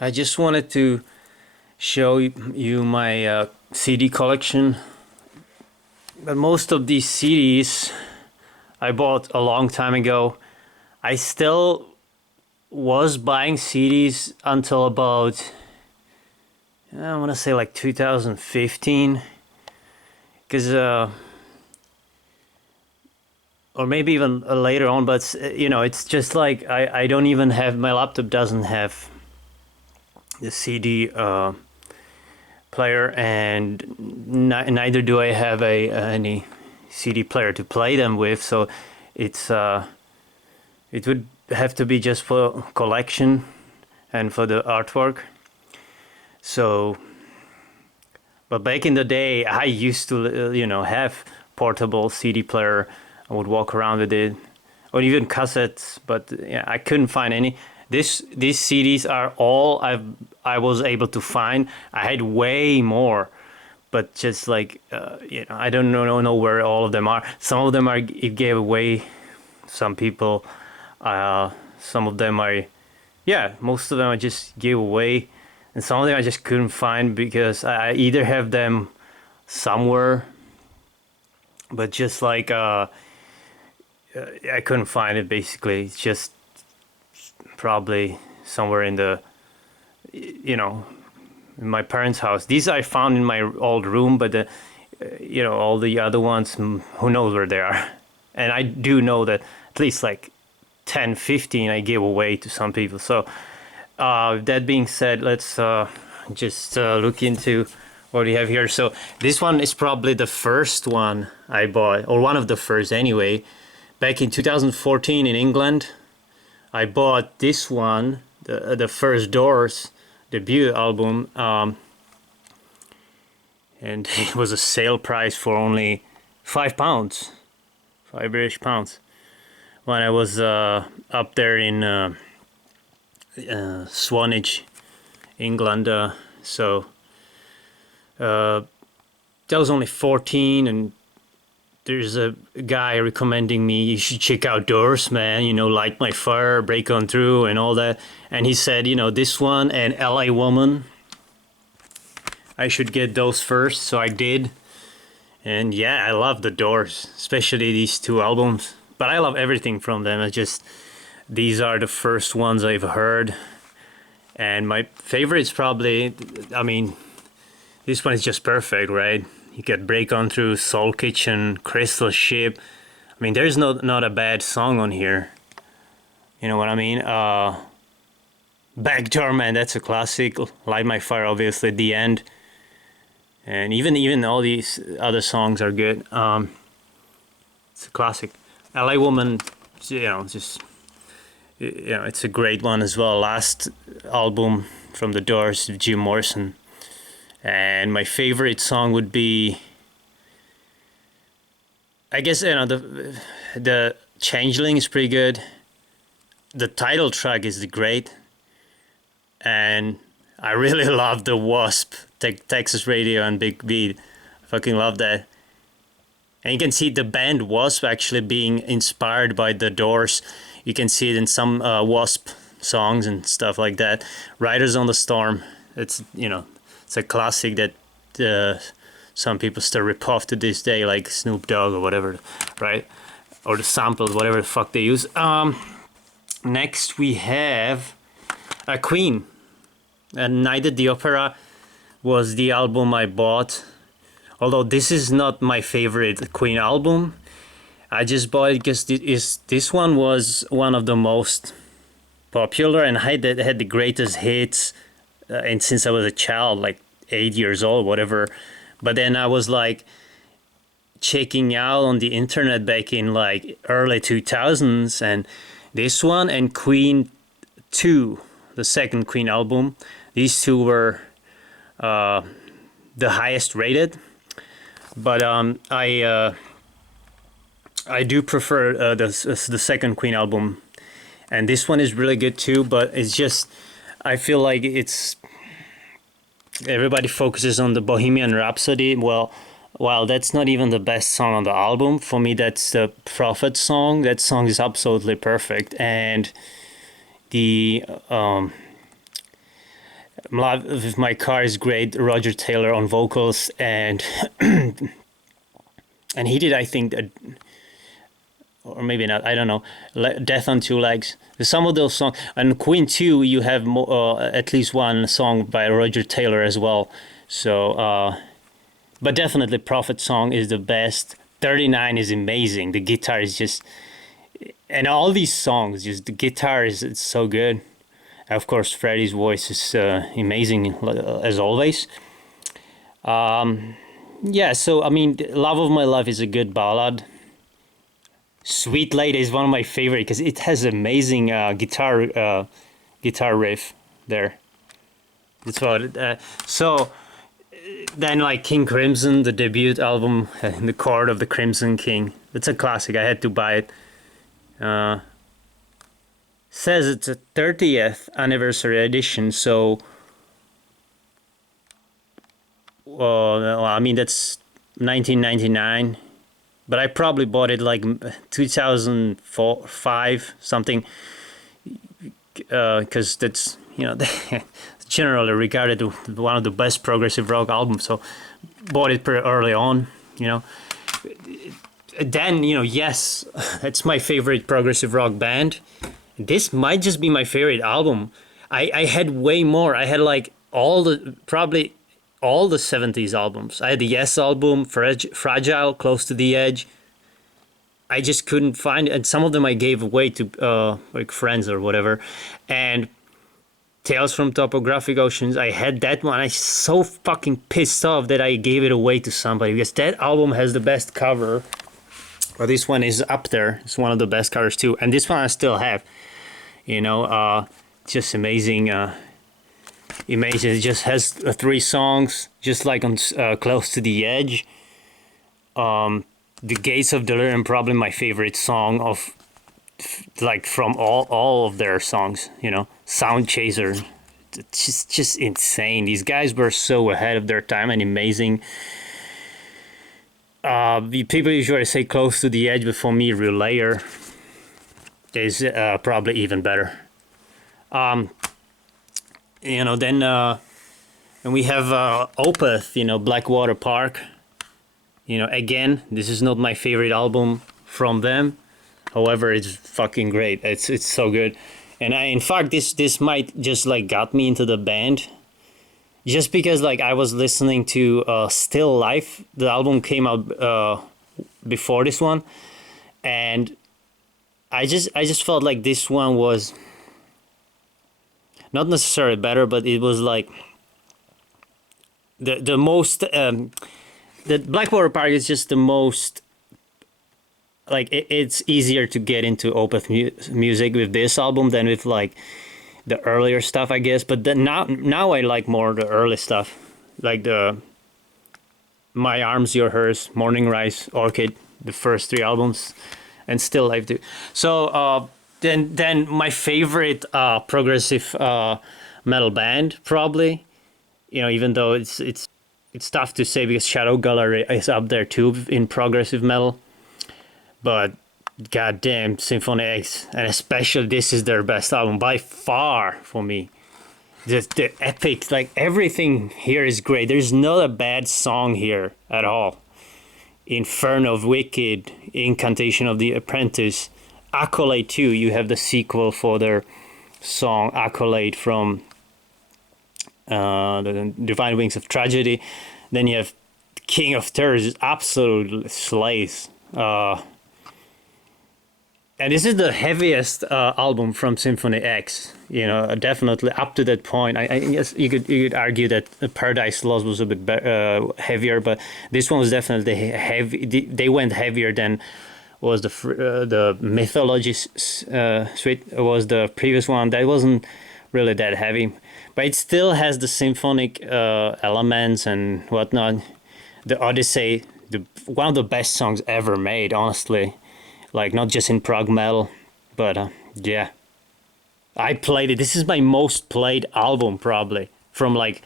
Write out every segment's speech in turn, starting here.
I just wanted to show you my CD collection. But most of these CDs I bought a long time ago. I still was buying CDs until about, I want to say like 2015. Because, or maybe even later on, but it's just like I don't even have, my laptop doesn't have the CD player, and neither do I have any CD player to play them with. So it would have to be just for collection and for the artwork. So, but back in the day, I used to have portable CD player. I would walk around with it, or even cassettes. But yeah, I couldn't find any. These CDs are all I was able to find. I had way more, but just like I don't know where all of them are. Some of them it gave away. Some people, some of them most of them I just gave away, and some of them I just couldn't find because I either have them somewhere, but just like I couldn't find it. Basically, it's just probably somewhere in the, in my parents' house. These I found in my old room, but all the other ones, who knows where they are. And I do know that at least like 10, 15 I gave away to some people. So that being said, let's just look into what we have here. So this one is probably the first one I bought, or one of the first anyway. Back in 2014 in England, I bought this one, the first Doors debut album, and it was a sale price for only £5, £5 British pounds, when I was up there in Swanage, England. So that was only 14, and there's a guy recommending me, you should check out Doors, man, Light My Fire, Break On Through, and all that. And he said, this one and LA Woman, I should get those first. So I did. And yeah, I love the Doors, especially these two albums. But I love everything from them. These are the first ones I've heard. And my favorite's probably, this one is just perfect, right? You get Break On Through, Soul Kitchen, Crystal Ship. There's not a bad song on here. You know what I mean? Backdoor Man, that's a classic. Light My Fire, obviously, The End. And even all these other songs are good. It's a classic. LA Woman, it's a great one as well. Last album from the Doors, Jim Morrison. And my favorite song would be, I guess, the Changeling is pretty good. The title track is great. And I really love the Wasp, Texas Radio and Big Beat. I fucking love that. And you can see the band Wasp actually being inspired by the Doors. You can see it in some Wasp songs and stuff like that. Riders on the Storm. It's a classic that some people still rip off to this day, like Snoop Dogg or whatever, right? Or the samples, whatever the fuck they use. Next we have Queen. And Night at the Opera was the album I bought. Although this is not my favorite Queen album. I just bought it because this one was one of the most popular and had the greatest hits. And since I was a child, like 8 years old, whatever. But then I was like checking out on the internet back in like early 2000s, and this one and Queen 2, the second Queen album, these two were the highest rated. But I do prefer the second Queen album, and this one is really good too. But it's just, I feel like everybody focuses on the Bohemian Rhapsody. Well, while that's not even the best song on the album, for me that's the Prophet song. That song is absolutely perfect, and the Live with My Car is great. Roger Taylor on vocals, and and he did, I think, or maybe not, I don't know, Death on Two Legs. Some of those songs, and Queen 2, you have at least one song by Roger Taylor as well. So, but definitely Prophet song is the best. 39 is amazing. The guitar is just, and all these songs, just the guitar is, it's so good. Of course, Freddie's voice is amazing as always. Yeah, so I mean, Love of My Life is a good ballad. Sweet Lady is one of my favorite because it has amazing guitar riff there. That's what. So then, like King Crimson, the debut album, in the Court of the Crimson King. That's a classic. I had to buy it. Says it's a 30th anniversary edition. So, well, I mean that's 1999. But I probably bought it like 2004, 5, something, because that's, you know, generally regarded as one of the best progressive rock albums. So bought it pretty early on, you know. Then, you know, yes, it's my favorite progressive rock band. This might just be my favorite album. I had way more. I had like probably all the 70s albums. I had the Yes album, Fragile, Close to the Edge. I just couldn't find it. And some of them I gave away to like friends or whatever. And Tales from Topographic Oceans, I had that one. I was so fucking pissed off that I gave it away to somebody because that album has the best cover. Well, this one is up there. It's one of the best covers too. And this one I still have. You know, just amazing. Amazing. It just has 3 songs, just like on Close to the Edge. The Gates of Delirium, probably my favorite song of, like, from all of their songs. You know, Sound Chaser, it's just insane. These guys were so ahead of their time and amazing. People usually say Close to the Edge, but for me, Relayer is probably even better. You know, then and we have Opeth, you know, Blackwater Park. You know, again, this is not my favorite album from them. However, it's fucking great. It's so good. And in fact, this might just like got me into the band. Just because like I was listening to Still Life. The album came out before this one. And I just felt like this one was not necessarily better, but it was like the most the Blackwater Park is just the most, like, it's easier to get into Opeth music with this album than with like the earlier stuff, I guess. But now I like more the early stuff, like the My Arms, Your Hers, Morning Rise, Orchid, the first 3 albums, and Still Life too. So then my favorite progressive metal band, probably, you know, even though it's tough to say because Shadow Gallery is up there too in progressive metal, but goddamn, Symphony X, and especially this is their best album by far for me. The epic, like everything here is great. There's not a bad song here at all. Inferno of Wicked, Incantation of the Apprentice, Accolade 2, you have the sequel for their song Accolade from the Divine Wings of Tragedy. Then you have King of Terrors, absolute slays. And this is the heaviest album from Symphony X. You know, definitely up to that point. I guess you could argue that Paradise Lost was a bit heavier, but this one was definitely heavy. They went heavier than was the Mythology suite. Was the previous one that wasn't really that heavy, but it still has the symphonic elements and whatnot. The Odyssey, one of the best songs ever made, honestly. Like, not just in prog metal, but yeah. I played it. This is my most played album, probably, from like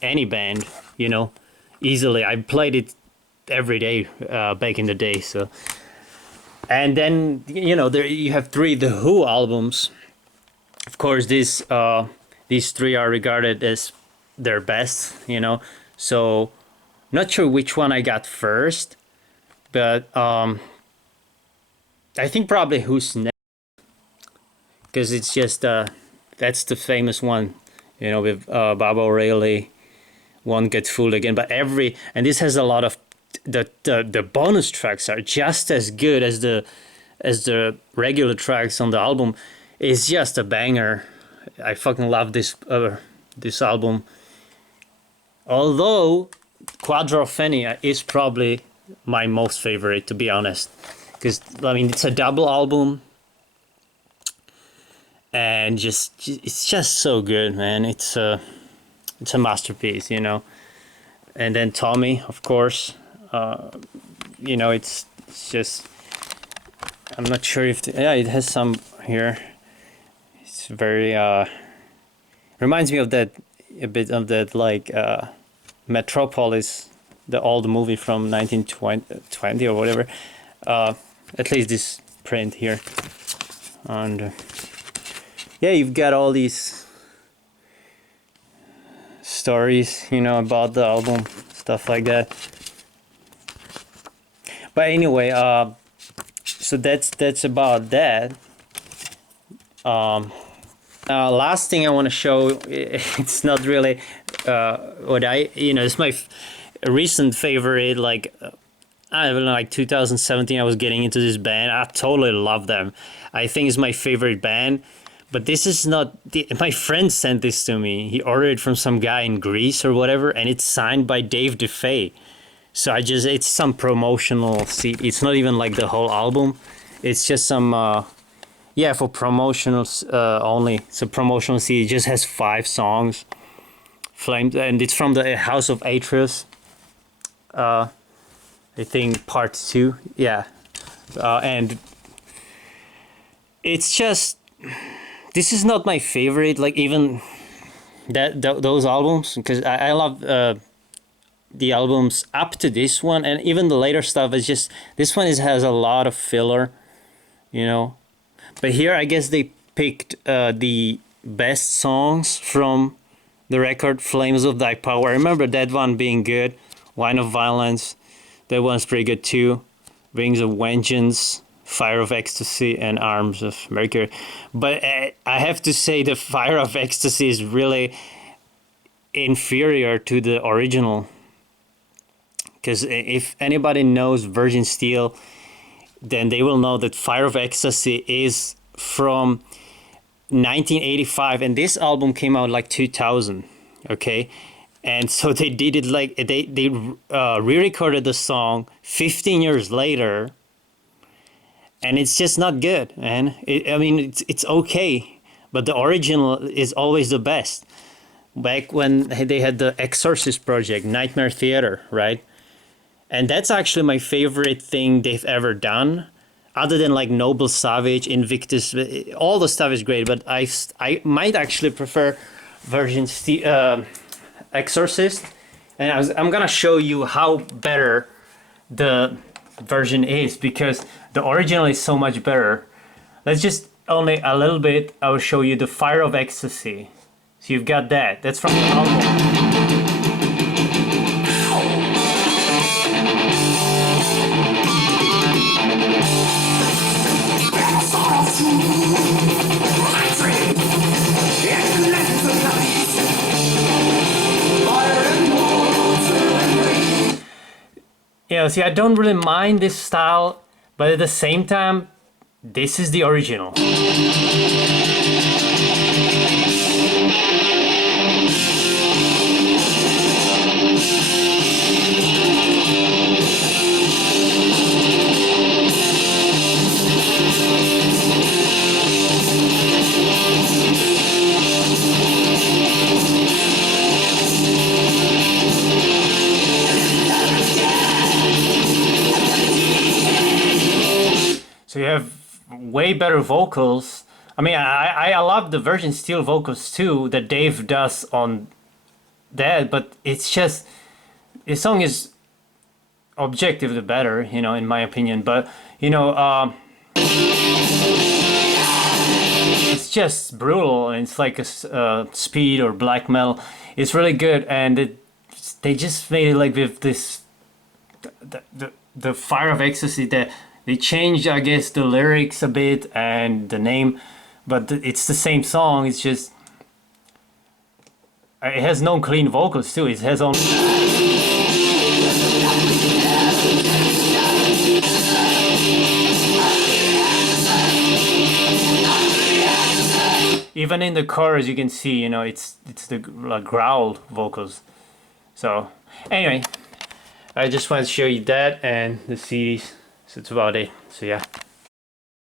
any band, you know, easily. I played it every day back in the day. So, and then, you know, there you have 3 The Who albums. Of course, this these three are regarded as their best, you know. So not sure which one I got first, but I think probably Who's Next, because it's just that's the famous one, you know, with Baba O'Reilly, Won't Get Fooled Again. But and this has a lot of the bonus tracks are just as good as the regular tracks on the album. It's just a banger. I fucking love this album. Although Quadrophenia is probably my most favorite, to be honest, because I mean it's a double album, and it's just so good, man. It's a masterpiece, you know. And then Tommy, of course, you know, it's just, I'm not sure if it has some here. It's very reminds me of a bit of that, like Metropolis, the old movie from 1920 or whatever. At least this print here, and yeah, you've got all these stories, you know, about the album, stuff like that. But anyway, so that's about that. Last thing I want to show, it's not really what it's my recent favorite, like I don't know, like 2017 I was getting into this band. I totally love them. I think it's my favorite band. But this is not my friend sent this to me. He ordered it from some guy in Greece or whatever, and it's signed by David DeFeis. So it's some promotional CD. It's not even like the whole album. It's just some for promotionals only. It's a promotional CD. It just has 5 songs. Flames, and it's from the House of Atreus. I think part 2. Yeah. And it's just, this is not my favorite, like even those albums, because I love the albums up to this one, and even the later stuff is just, this one has a lot of filler, you know. But here I guess they picked the best songs from the record, Flames of Thy Power. I remember that one being good. Wine of Violence, that one's pretty good too. Wings of Vengeance, Fire of Ecstasy, and Arms of Mercury. But I have to say the Fire of Ecstasy is really inferior to the original. Because if anybody knows Virgin Steele, then they will know that Fire of Ecstasy is from 1985, and this album came out like 2000, okay? And so they did it like, they re-recorded the song 15 years later, and it's just not good, man. I mean, it's okay, but the original is always the best. Back when they had the Exorcist project, Nightmare Theatre, right? And that's actually my favorite thing they've ever done, other than like Noble Savage, Invictus. All the stuff is great, but I might actually prefer Exorcist, and I'm gonna show you how better the version is, because the original is so much better. Let's just only a little bit. I will show you the Fire of Ecstasy. So you've got that. That's from the album. Yeah, see, I don't really mind this style, but at the same time, this is the original. So you have way better vocals. I mean, I love the Virgin Steele vocals too that Dave does on that, but it's just, this song is objectively better, you know, in my opinion. But, you know, it's just brutal, and it's like a speed or black metal. It's really good, and they just made it like with this the Fire of Ecstasy. That they changed, I guess, the lyrics a bit and the name, but it's the same song. It's just it has no clean vocals too. It has only. Even in the chorus, you can see, you know, it's the like growl vocals. So anyway, I just want to show you that and the CDs. So that's about it. So yeah.